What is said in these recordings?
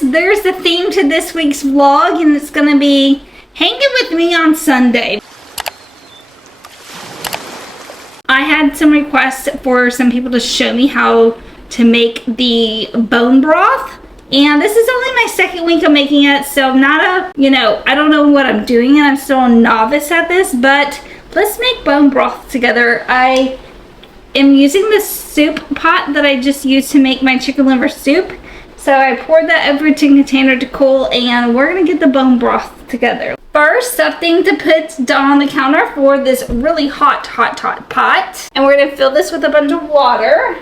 there's the theme to this week's vlog, and it's gonna be hanging with me on Sunday. I had some requests for some people to show me how to make the bone broth. And this is only my second week of making it, so I'm not a, I don't know what I'm doing, and I'm still a novice at this, but let's make bone broth together. I am using this soup pot that I just used to make my chicken liver soup. So I poured that everything container to cool, and we're gonna get the bone broth together. First, something to put on the counter for this really hot pot. And we're gonna fill this with a bunch of water.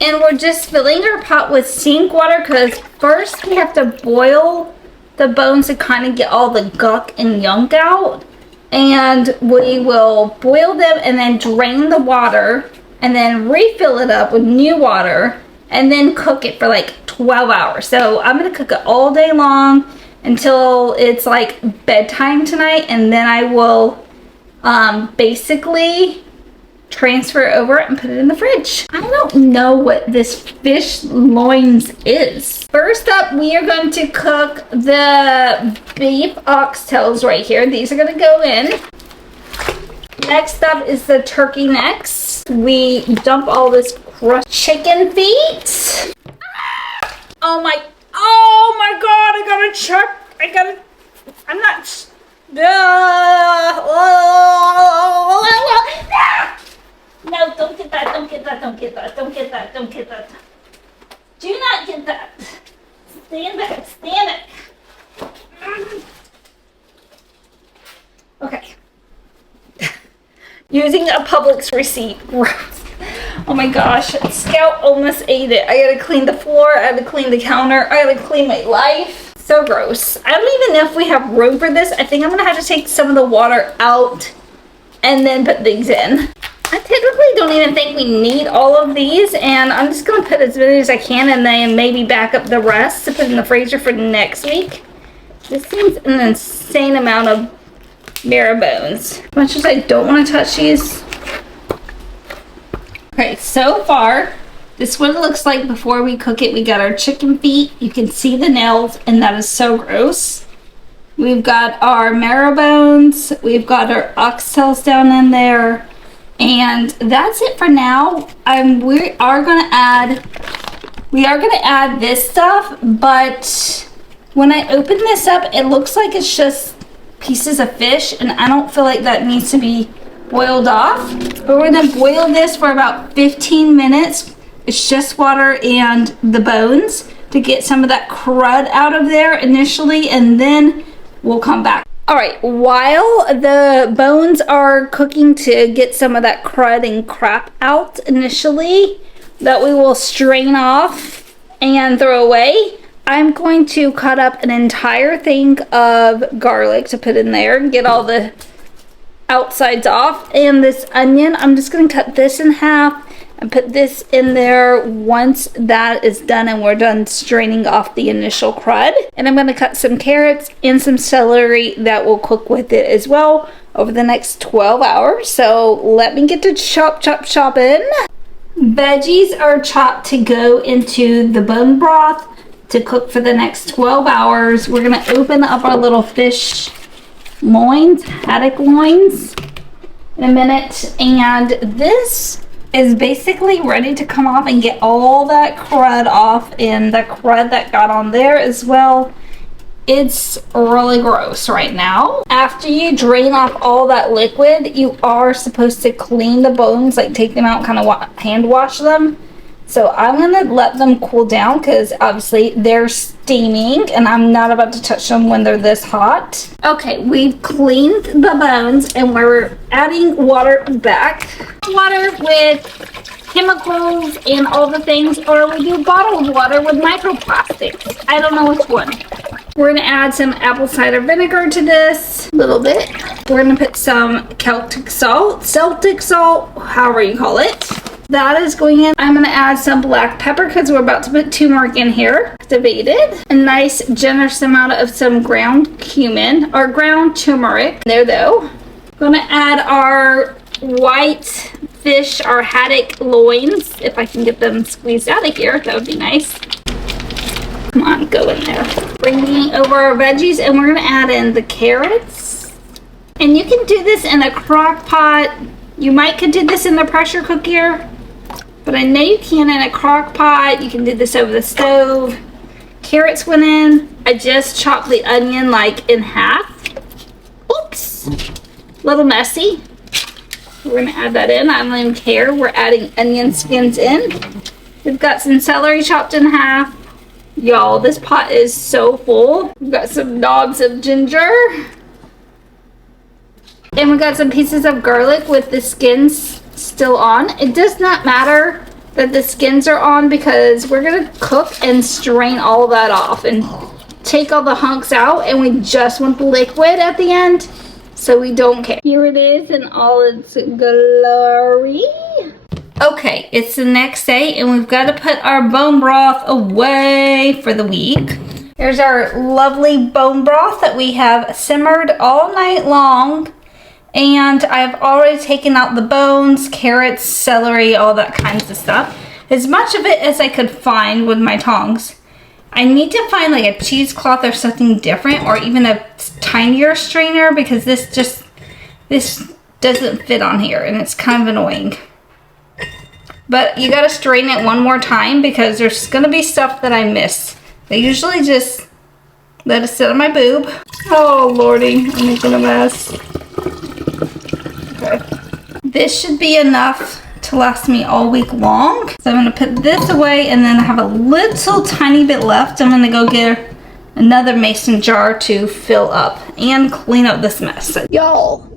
And we're just filling our pot with sink water because first we have to boil the bones to kind of get all the gunk and yunk out. And we will boil them and then drain the water and then refill it up with new water and then cook it for like 12 hours. So I'm going to cook it all day long until it's like bedtime tonight, and then I will basically transfer it over and put it in the fridge. I don't know what this fish loins is. First up, we are going to cook the beef oxtails right here. These are going to go in. Next up is the turkey necks. We dump all this crushed chicken feet. Oh my god, I gotta check. I'm not. No, don't get that, don't get that, don't get that, don't get that, don't get that. Do not get that. Stand back, stand it. Okay. Using a Publix receipt. Oh my gosh, Scout almost ate it. I gotta clean the floor, I gotta clean the counter, I gotta clean my life. So gross. I don't even know if we have room for this. I think I'm gonna have to take some of the water out and then put these in. I typically don't even think we need all of these, and I'm just going to put as many as I can and then maybe back up the rest to put in the freezer for next week. This seems an insane amount of marrow bones. As much as I don't want to touch these. Okay, so far, this is what it looks like before we cook it. We got our chicken feet. You can see the nails, and that is so gross. We've got our marrow bones. We've got our oxtails down in there. And that's it for now. We are gonna add this stuff, but when I open this up, it looks like it's just pieces of fish, and I don't feel like that needs to be boiled off. But we're gonna boil this for about 15 minutes. It's just water and the bones to get some of that crud out of there initially, and then we'll come back. Alright, while the bones are cooking to get some of that crud and crap out initially, that we will strain off and throw away, I'm going to cut up an entire thing of garlic to put in there and get all the outsides off. And this onion, I'm just going to cut this in half and put this in there once that is done and we're done straining off the initial crud. And I'm going to cut some carrots and some celery that will cook with it as well over the next 12 hours. So let me get to chopping. Veggies are chopped to go into the bone broth to cook for the next 12 hours. We're going to open up our little fish loins, haddock loins, in a minute. And this is basically ready to come off and get all that crud off, and the crud that got on there as well. It's really gross right now. After you drain off all that liquid, you are supposed to clean the bones, like take them out, kind of hand wash them. So I'm gonna let them cool down because obviously they're steaming and I'm not about to touch them when they're this hot. Okay, we've cleaned the bones and we're adding water back. Water with chemicals and all the things, or we do bottled water with microplastics. I don't know which one. We're gonna add some apple cider vinegar to this, a little bit. We're gonna put some Celtic salt, however you call it. That is going in. I'm gonna add some black pepper because we're about to put turmeric in here. Activated. A nice generous amount of some ground cumin or ground turmeric. There though. Gonna add our white fish are haddock loins. If I can get them squeezed out of here, that would be nice. Come on, go in there. Bringing over our veggies, and we're gonna add in the carrots. And you can do this in a crock pot. You could do this in the pressure cooker, but I know you can in a crock pot. You can do this over the stove. Carrots went in. I just chopped the onion like in half. Oops, a little messy. We're gonna add that in. I don't even care. We're adding onion skins in. We've got some celery chopped in half. Y'all, this pot is so full. We've got some knobs of ginger. And we got some pieces of garlic with the skins still on. It does not matter that the skins are on because we're gonna cook and strain all of that off and take all the hunks out, and we just want the liquid at the end, so we don't care. Here it is in all its glory. Okay, it's the next day, and we've got to put our bone broth away for the week. Here's our lovely bone broth that we have simmered all night long. And I've already taken out the bones, carrots, celery, all that kinds of stuff. As much of it as I could find with my tongs. I need to find like a cheesecloth or something different, or even a tinier strainer, because this doesn't fit on here and it's kind of annoying. But you gotta strain it one more time because there's gonna be stuff that I miss. I usually just let it sit on my boob. Oh lordy, I'm making a mess. Okay. This should be enough to last me all week long. So I'm gonna put this away, and then I have a little tiny bit left. I'm gonna go get another mason jar to fill up and clean up this mess. Y'all,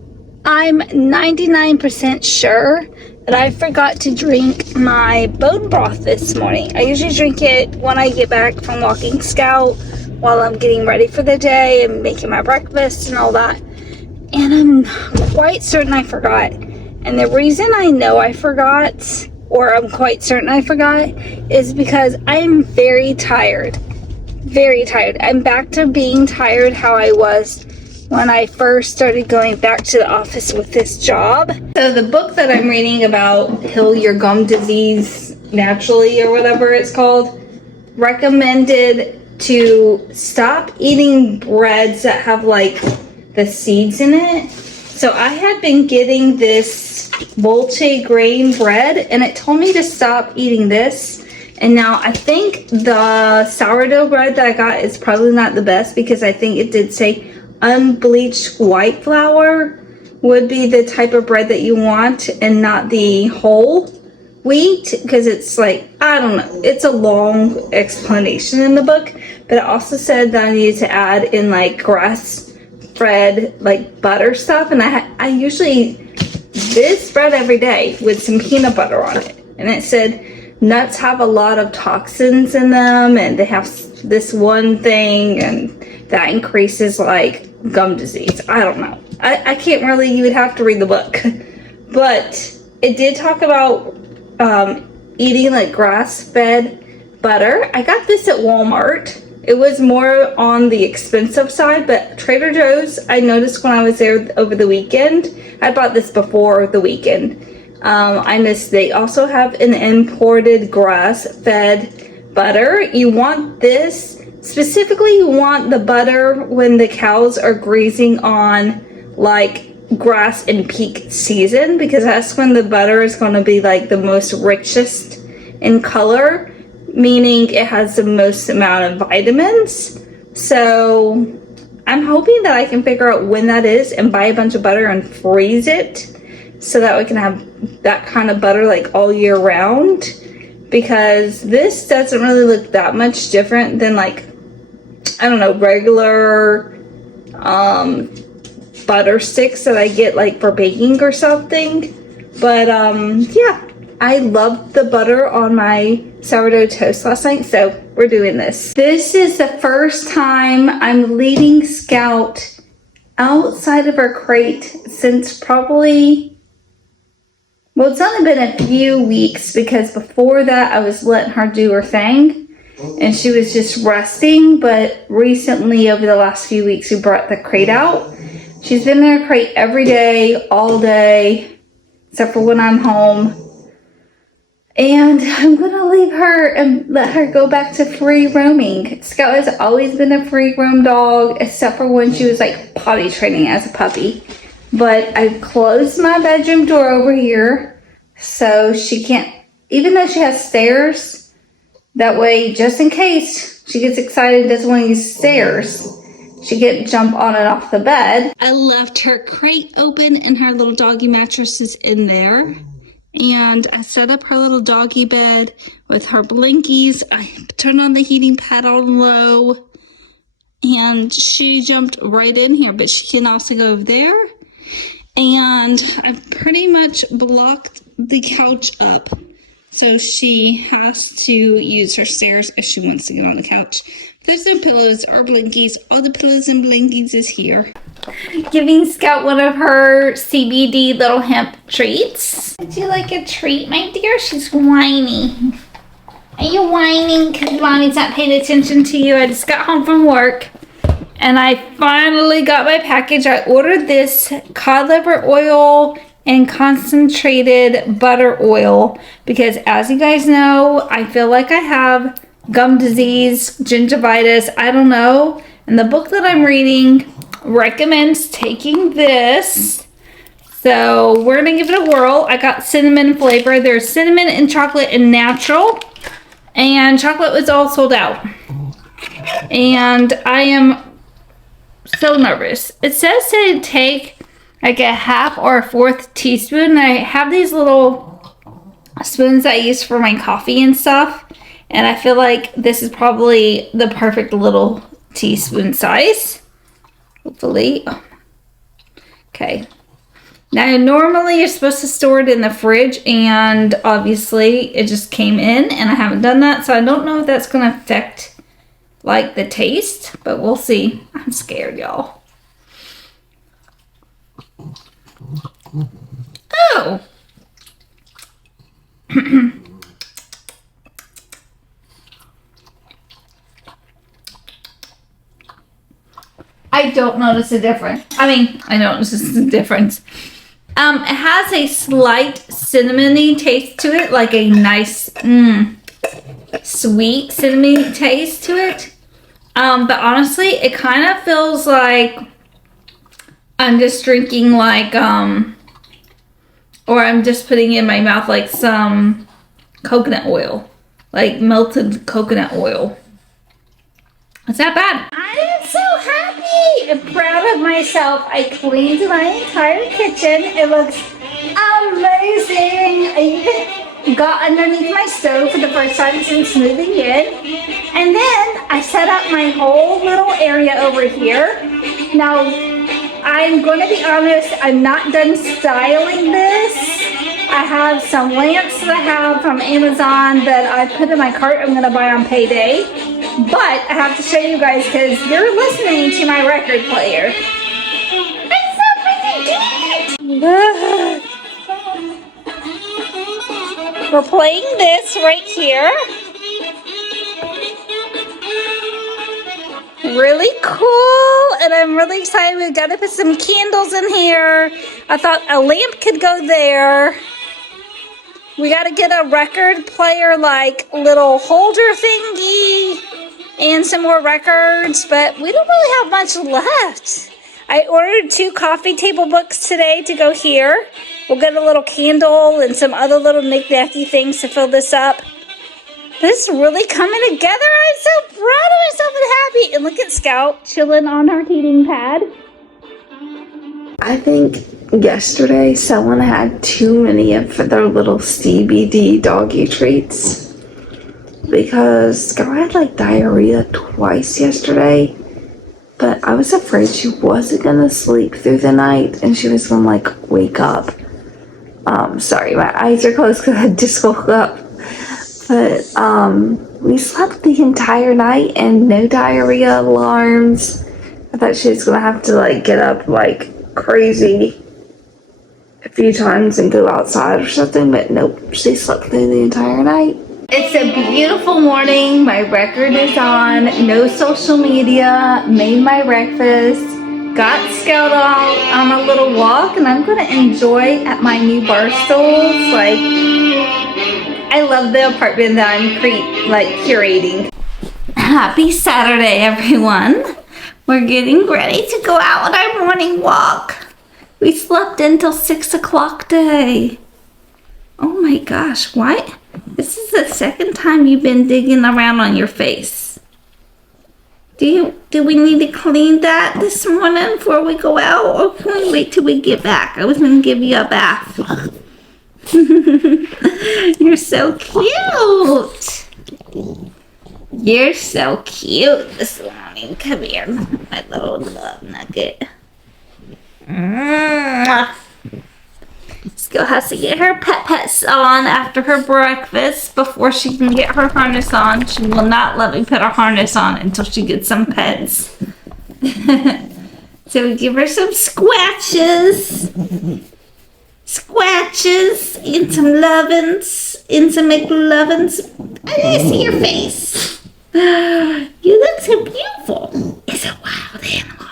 I'm 99% sure that I forgot to drink my bone broth this morning. I usually drink it when I get back from walking scout while I'm getting ready for the day and making my breakfast and all that. And I'm quite certain I forgot. And the reason I know I forgot, or I'm quite certain I forgot, is because I'm very tired. Very tired. I'm back to being tired how I was when I first started going back to the office with this job. So the book that I'm reading about heal your gum disease naturally, or whatever it's called, recommended to stop eating breads that have like the seeds in it. So I had been getting this multi-grain bread, and it told me to stop eating this. And now I think the sourdough bread that I got is probably not the best, because I think it did say unbleached white flour would be the type of bread that you want, and not the whole wheat, because it's like, I don't know, it's a long explanation in the book. But it also said that I needed to add in like grass-fed like butter stuff, and I usually eat this bread every day with some peanut butter on it. And it said nuts have a lot of toxins in them, and they have this one thing, and that increases like gum disease. I don't know. I can't really, you would have to read the book. But it did talk about eating like grass-fed butter. I got this at Walmart. It was more on the expensive side, but Trader Joe's, I noticed when I was there over the weekend, I bought this before the weekend. I noticed they also have an imported grass-fed butter. You want this, specifically you want the butter when the cows are grazing on like grass in peak season, because that's when the butter is going to be like the most richest in color, meaning it has the most amount of vitamins. So I'm hoping that I can figure out when that is and buy a bunch of butter and freeze it, so that we can have that kind of butter like all year round, because this doesn't really look that much different than like, I don't know, regular butter sticks that I get like for baking or something. But yeah, I loved the butter on my sourdough toast last night, so we're doing this. This is the first time I'm leading Scout outside of her crate since probably, well, it's only been a few weeks, because before that I was letting her do her thing and she was just resting. But recently, over the last few weeks, we brought the crate out. She's been in her crate every day, all day, except for when I'm home. And I'm gonna leave her and let her go back to free roaming. Scout has always been a free roam dog, except for when she was like potty training as a puppy. But I've closed my bedroom door over here so she can't, even though she has stairs, that way just in case she gets excited and doesn't want to use stairs, she can't jump on and off the bed. I left her crate open and her little doggy mattress is in there. And I set up her little doggy bed with her blinkies. I turned on the heating pad on low. And she jumped right in here, but she can also go over there. And I've pretty much blocked the couch up. So she has to use her stairs if she wants to get on the couch. There's no pillows or blinkies. All the pillows and blinkies is here. Giving Scout one of her CBD little hemp treats. Would you like a treat, my dear? She's whiny. Are you whining because Mommy's not paying attention to you? I just got home from work and I finally got my package. I ordered this cod liver oil and concentrated butter oil because, as you guys know, I feel like I have gum disease, gingivitis, I don't know. And the book that I'm reading recommends taking this. So we're gonna give it a whirl. I got cinnamon flavor. There's cinnamon and chocolate and natural. And chocolate was all sold out. And I am so nervous. It says to take like a half or a fourth teaspoon. I have these little spoons I use for my coffee and stuff. And I feel like this is probably the perfect little teaspoon size. Hopefully. Okay. Now, normally you're supposed to store it in the fridge, and obviously it just came in, and I haven't done that, so I don't know if that's going to affect, like, the taste, but we'll see. I'm scared, y'all. Oh! I don't notice a difference. I mean, I notice a difference. It has a slight cinnamony taste to it, like a nice, sweet cinnamony taste to it. But honestly, it kind of feels like I'm just drinking like, or I'm just putting in my mouth like some coconut oil, like melted coconut oil. It's that bad. I am so happy and proud of myself. I cleaned my entire kitchen. It looks amazing. I even got underneath my stove for the first time since moving in. And then I set up my whole little area over here. Now, I'm going to be honest, I'm not done styling this. I have some lamps that I have from Amazon that I put in my cart I'm going to buy on payday. But I have to show you guys because you're listening to my record player. It's so freaking good! We're playing this right here. Really cool, and I'm really excited. We've got to put some candles in here. I thought a lamp could go there. We got to get a record player, like little holder thingy, and some more records, but we don't really have much left. I ordered 2 coffee table books today to go here. We'll get a little candle and some other little knick-knacky things to fill this up. This is really coming together. I'm so proud of myself and happy. And look at Scout chilling on her heating pad. I think yesterday someone had too many of their little CBD doggy treats because Scout had like diarrhea twice yesterday, but I was afraid she wasn't gonna sleep through the night and she was gonna like wake up. Sorry, my eyes are closed because I just woke up. But we slept the entire night and no diarrhea alarms. I thought she was gonna have to like get up like crazy a few times and go outside or something, but nope, she slept through the entire night. It's a beautiful morning. My record is on. No social media. Made my breakfast. got Scout on a little walk, and I'm gonna enjoy at my new bar stools. Like, I love the apartment that I'm curating. Happy Saturday, everyone. We're getting ready to go out on our morning walk. We slept until 6 o'clock today. Oh my gosh, why? This is the second time you've been digging around on your face. Do we need to clean that this morning before we go out, or can we wait till we get back? I was gonna give you a bath. You're so cute. You're so cute this morning. Come here, my little love nugget. Skill has to get her pets on after her breakfast before she can get her harness on. She will not let me put her harness on until she gets some pets. So we give her some scratches. Scratches and some lovin's and some McLovins. I didn't see your face. You look so beautiful. It's a wild animal.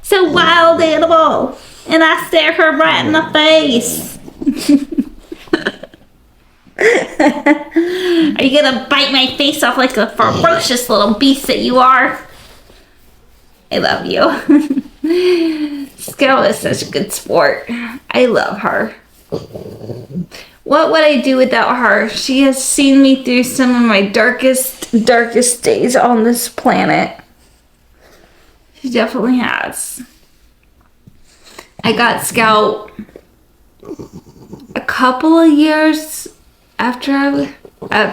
It's a wild animal. And I stare her right in the face. Are you gonna bite my face off like a ferocious little beast that you are? I love you. Scout is such a good sport. I love her. What would I do without her? She has seen me through some of my darkest days on this planet. She definitely has. I got Scout a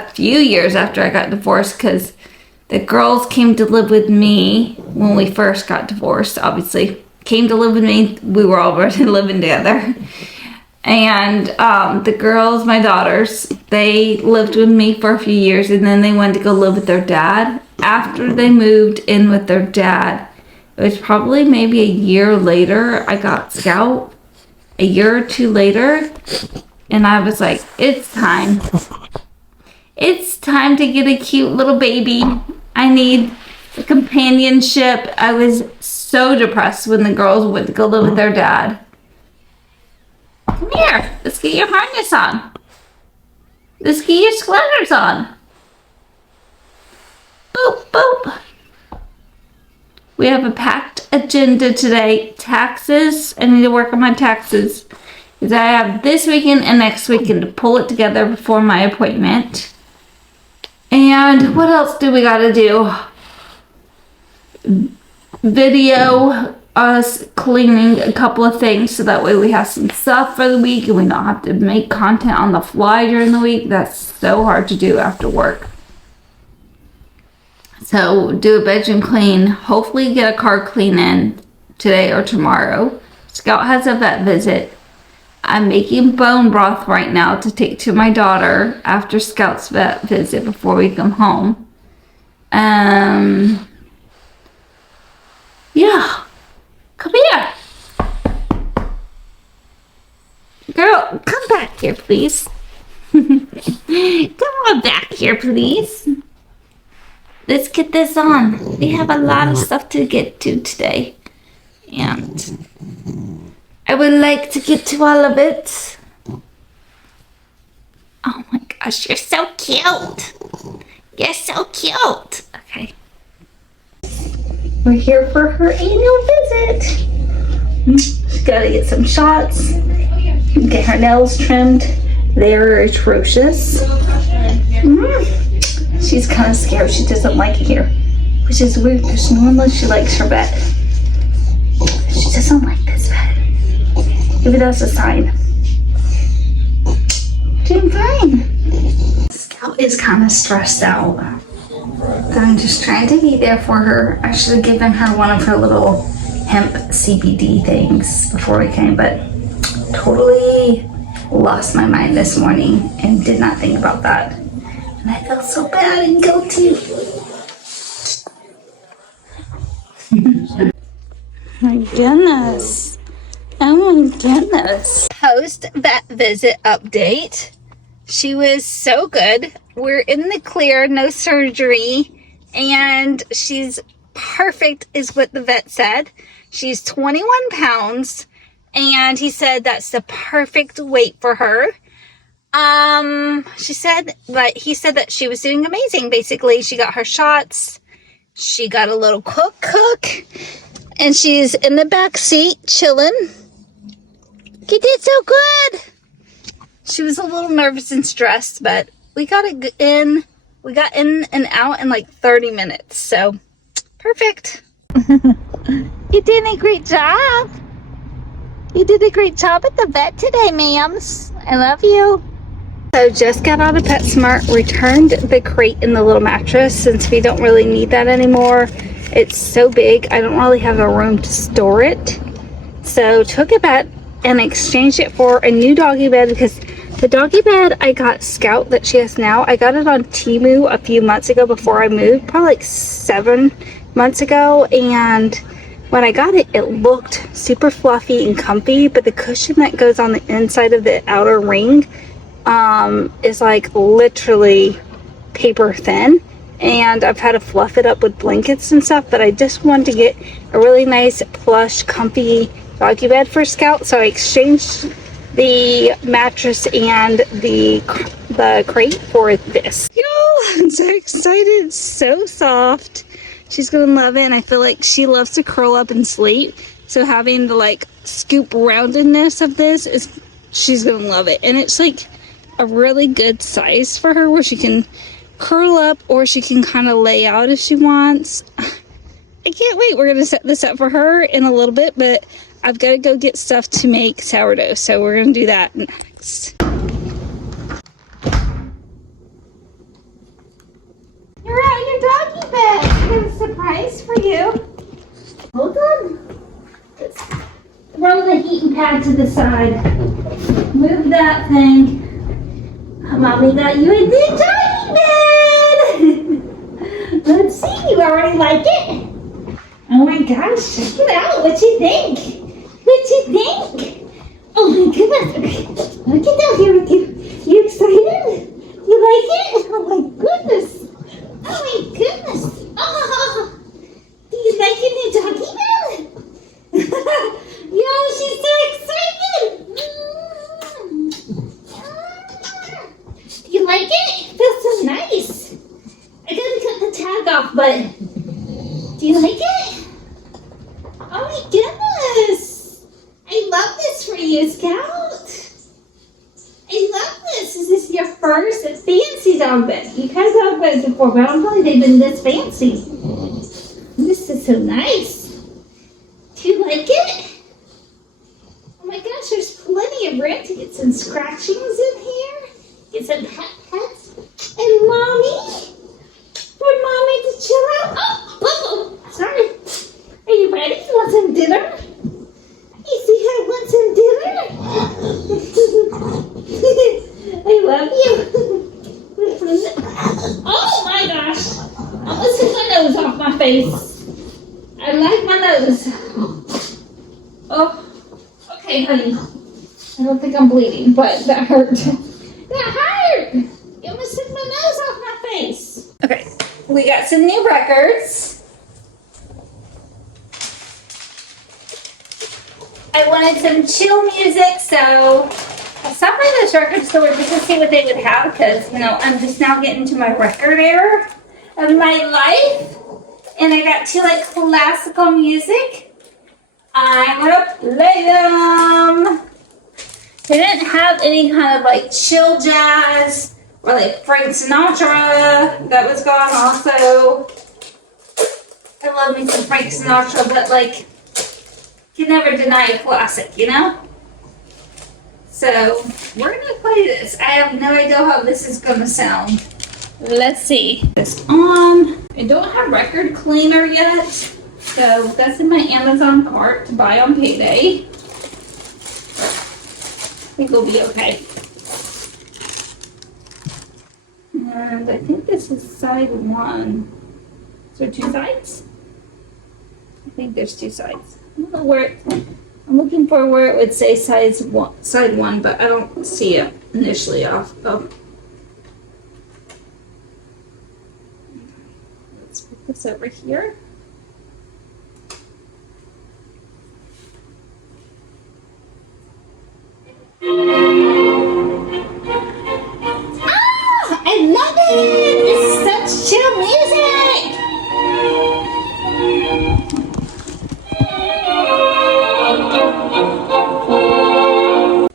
few years after I got divorced, because the girls came to live with me when we first got divorced. Obviously, came to live with me. We were already living together. And the girls, my daughters, they lived with me for a few years, and then they went to go live with their dad. After they moved in with their dad, it was probably maybe a year later, I got Scout. A year or two later, and I was like, it's time. It's time to get a cute little baby. I need the companionship. I was so depressed when the girls went to go live with their dad. Come here. Let's get your harness on. Let's get your sweaters on. Boop, boop. We have a packed agenda today. Taxes. I need to work on my taxes, because I have this weekend and next weekend to pull it together before my appointment. And what else do we gotta do? Video us cleaning a couple of things, so that way we have some stuff for the week and we don't have to make content on the fly during the week. That's so hard to do after work. So do a bedroom clean, hopefully get a car clean in today or tomorrow. Scout has a vet visit. I'm making bone broth right now to take to my daughter after Scout's vet visit before we come home. Yeah. Come here. Girl, come back here, please. Come on back here, please. Let's get this on. We have a lot of stuff to get to today. And I would like to get to all of it. Oh my gosh, you're so cute. You're so cute. Okay. We're here for her annual visit. She's gotta get some shots. Get her nails trimmed. They're atrocious. She's kind of scared. She doesn't like it here, which is weird because normally she likes her bed. She doesn't like this bed. Maybe that's a sign. Doing fine. Scout is kind of stressed out. I'm just trying to be there for her. I should have given her one of her little hemp CBD things before we came, but totally lost my mind this morning and did not think about that. And I felt so bad and guilty. My goodness. Oh my goodness. Post-vet visit update. She was so good. We're in the clear, no surgery, and she's perfect is what the vet said. She's 21 pounds, and he said that's the perfect weight for her. He said that she was doing amazing. Basically, she got her shots. She got a little cook, and she's in the back seat chilling. You did so good. She was a little nervous and stressed, but we got it in. We got in and out in like 30 minutes, so perfect. You did a great job. You did a great job at the vet today, ma'ams. I love you. So just got out of PetSmart, returned the crate and the little mattress since we don't really need that anymore. It's so big, I don't really have a room to store it. So took it back and exchanged it for a new doggy bed, because the doggy bed I got Scout that she has now, I got it on Temu a few months ago before I moved, probably like 7 months ago, and when I got it, it looked super fluffy and comfy, but the cushion that goes on the inside of the outer ring is like literally paper thin, and I've had to fluff it up with blankets and stuff, but I just wanted to get a really nice plush comfy doggy bed for Scout, so I exchanged the mattress and the crate for this. Yo, I'm so excited. It's so soft. She's gonna love it, and I feel like she loves to curl up and sleep, so having the like scoop roundedness of this is, she's gonna love it. And it's like a really good size for her where she can curl up or she can kind of lay out if she wants. I can't wait. We're gonna set this up for her in a little bit, but I've got to go get stuff to make sourdough, so we're gonna do that next. You're out your doggy bed. I have a surprise for you. Hold on. Let's throw the heating pad to the side. Move that thing. Mommy got you a new doggy bed. Let's see. You already like it? Oh my gosh! Check it out. What you think? What you think? Oh my goodness. Okay. I'll get down here with you. You excited? You like it? Oh my goodness. Oh my goodness. Oh, do you like your new doggy bed? Yo, she's so excited. Do you like it? It feels so nice. I gotta cut the tag off, but do you like it? Oh my goodness. I love this for you, Scout. I love this. Is this your first fancy dog bed? You've had dog beds before, but I don't feel like they've been this fancy. This is so nice. Do you like it? Oh my gosh, there's plenty of room to get some scratchings in here. Get some pets. And mommy. For mommy to chill out. Oh, sorry. Are you ready? You want some dinner? You see I want some dinner? I love you. Oh my gosh. Almost took my nose off my face. I like my nose. Oh, okay, honey. I don't think I'm bleeding, but that hurt. That hurt! You almost took my nose off my face. Okay, we got some new records. I wanted some chill music, so I stopped by this record store just to see what they would have, because, you know, I'm just now getting to my record era of my life. And I got two, like, classical music. I'm gonna play them. They didn't have any kind of, like, chill jazz or, like, Frank Sinatra that was gone also. I love me some Frank Sinatra, but, like, you can never deny a classic, you know? So, we're gonna play this. I have no idea how this is gonna sound. Let's see. This on. I don't have record cleaner yet, so that's in my Amazon cart to buy on payday. I think we'll be okay. And I think this is side one. Is there two sides? I think there's two sides. I don't know where I'm looking for where it would say side one, but I don't see it initially off. Oh. Let's put this over here. Ah, I love it! It's such chill music!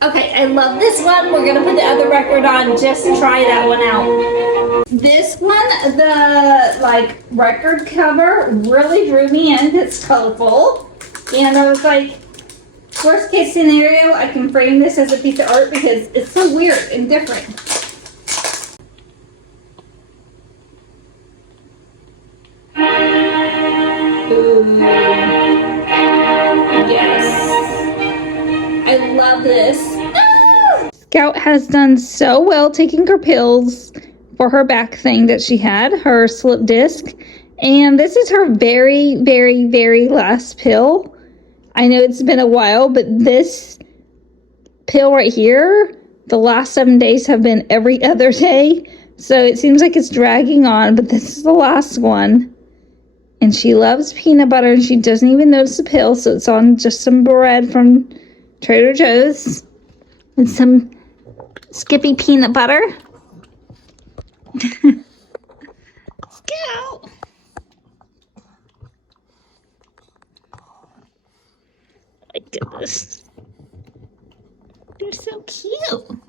Okay, I love this one. We're gonna put the other record on just to try that one out. This one, the like record cover really drew me in. It's colorful. And I was like, worst case scenario, I can frame this as a piece of art because it's so weird and different. Ooh. Yes. I love this. Ah! Scout has done so well taking her pills for her back thing that she had, her slip disc. And this is her very, very, very last pill. I know it's been a while, but this pill right here, the last 7 days have been every other day. So it seems like it's dragging on, but this is the last one. And she loves peanut butter and she doesn't even notice the pill. So it's on just some bread from Trader Joe's and some Skippy peanut butter. Scout! My goodness. You're so cute.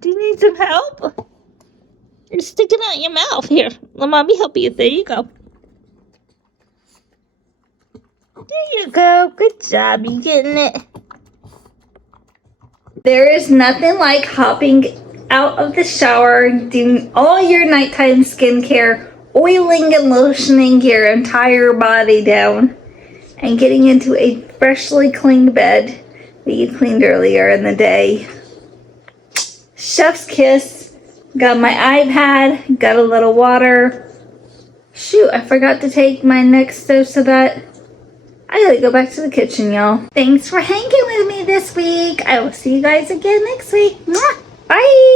Do you need some help? You're sticking out your mouth. Here, let mommy help you. There you go. There you go. Good job. You getting it? There is nothing like hopping out of the shower, doing all your nighttime skincare, oiling and lotioning your entire body down, and getting into a freshly cleaned bed that you cleaned earlier in the day. Chef's kiss. Got my iPad, got a little water. Shoot, I forgot to take my next dose of that. I gotta go back to the kitchen, y'all. Thanks for hanging with me this week. I will see you guys again next week. Mwah! Bye!